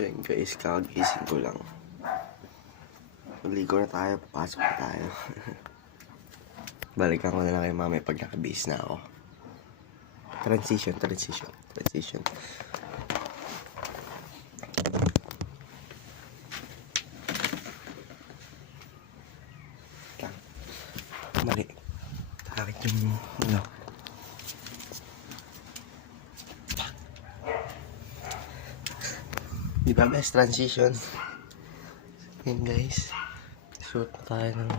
So yun guys, kakagising ko lang. Maligo na tayo, pasok na tayo. Balikan ko na lang kay mami pag nakabihis na ako. Transition. Mali. Takit yung ano. Di ba best transition? Yan guys. Shoot tayo ng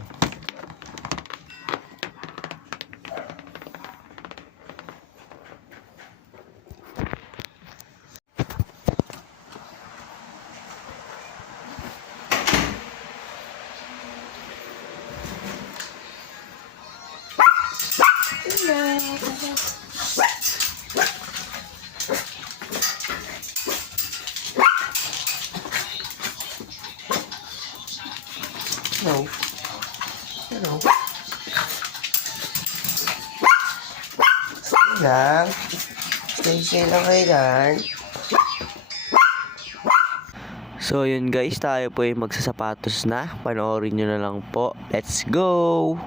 Hello. Lang. Stay lang kayo dyan. So yun guys, tayo po ay magsasapatos na. Panoorin nyo na lang po. Let's go!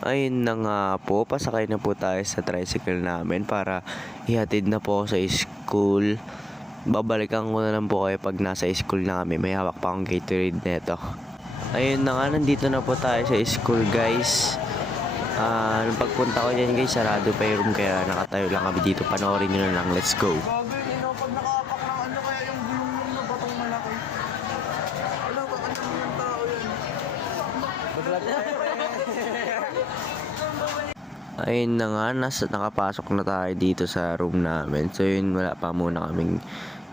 Ayun na nga po, pasakay na po tayo sa tricycle namin para ihatid na po ako sa school. Babalikan ko na lang po kayo pag nasa school na kami. May hawak pa akong Gatorade neto. Ayun na nga, nandito na po tayo sa school guys. Nung pagpunta ko dyan guys, sarado pa yung room kaya nakatayo lang kami dito. Panoorin nyo na lang, let's go. Pag nakapak ng ano kaya yung gulong na batong malaki. Wala ba ano yung tao yan? Ayun na nga, nakapasok na tayo dito sa room namin. So yun, wala pa muna kaming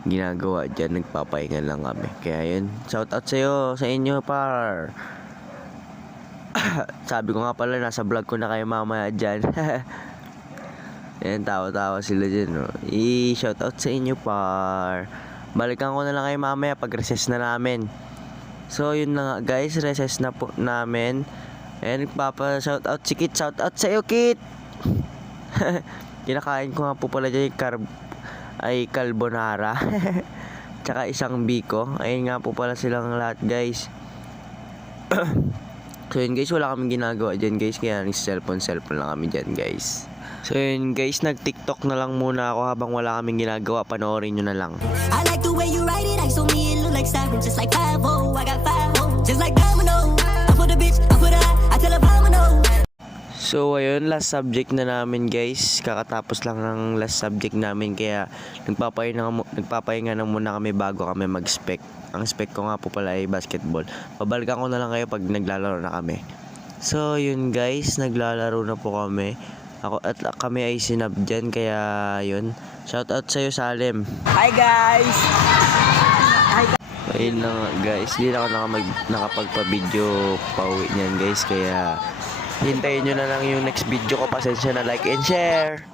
ginagawa dyan. Nagpapahinga lang kami. Kaya yun, shout out sa'yo, sa inyo par. Sabi ko nga pala, nasa vlog ko na kayo mamaya dyan. Ayan, tawa-tawa sila dyan. No? I-shout out sa inyo par. Balikan ko na lang kayo mamaya pag recess na namin. So yun na nga guys, recess na po namin. Ayan, nagpapa-shoutout si Kit. Shoutout sa'yo, Kit! Kinakain ko nga po pala dyan yung carbonara. Tsaka isang biko. Ayun nga po pala silang lahat, guys. So yun, guys, wala kaming ginagawa dyan, guys. Kaya cellphone lang kami dyan, guys. So yun, guys, nag-TikTok na lang muna ako habang wala kaming ginagawa. Panoorin nyo na lang. I like the way you write it. I saw me, it look like sirens, just like 5-0. I got 5 hoes, just like domino. I put a bitch, I put a I tell a domino. So ayun, last subject na namin guys. Kakatapos lang ng last subject namin. Kaya nagpapahinga na muna kami bago kami mag-spec. Ang spec ko nga po pala ay basketball. Babalikan ko na lang kayo pag naglalaro na kami. So yun guys, naglalaro na po kami. Ako at kami ay sinab dyan. Kaya yun, shoutout sa'yo Salem. Hi guys! Ayun na nga guys, hindi na ako nakapagpa-video pauwi niyan guys. Kaya hintayin nyo na lang yung next video ko. Pasensya na, like and share.